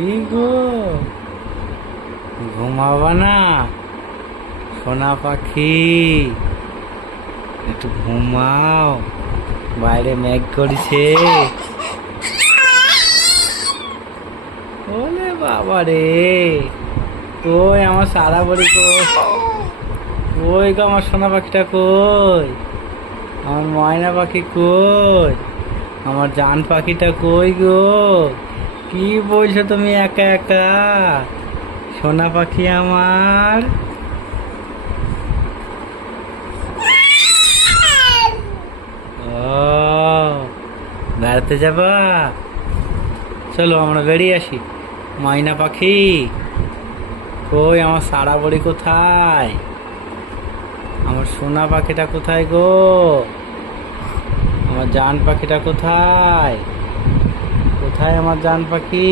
কি গো, ঘুমাবা না সোনা পাখি? একটু ঘুমাও, বাইরে মেঘ করেছে। ওরে বাবা রে, কই আমার সারা বড়ি? কই গো আমার সোনা পাখিটা? কই আমার ময়না পাখি? কই আমার জান পাখিটা? কই গো? কি বলছো তুমি একা একা? সোনা পাখি আমার, ও বেড়াতে যাবা? চলো আমরা বেরিয়ে আসি। ময়না পাখি কই আমার সারা বড়ি কোথায়? আমার সোনা পাখিটা কোথায় গো? আমার জান পাখিটা কোথায়? কোথায় আমার জান পাখি?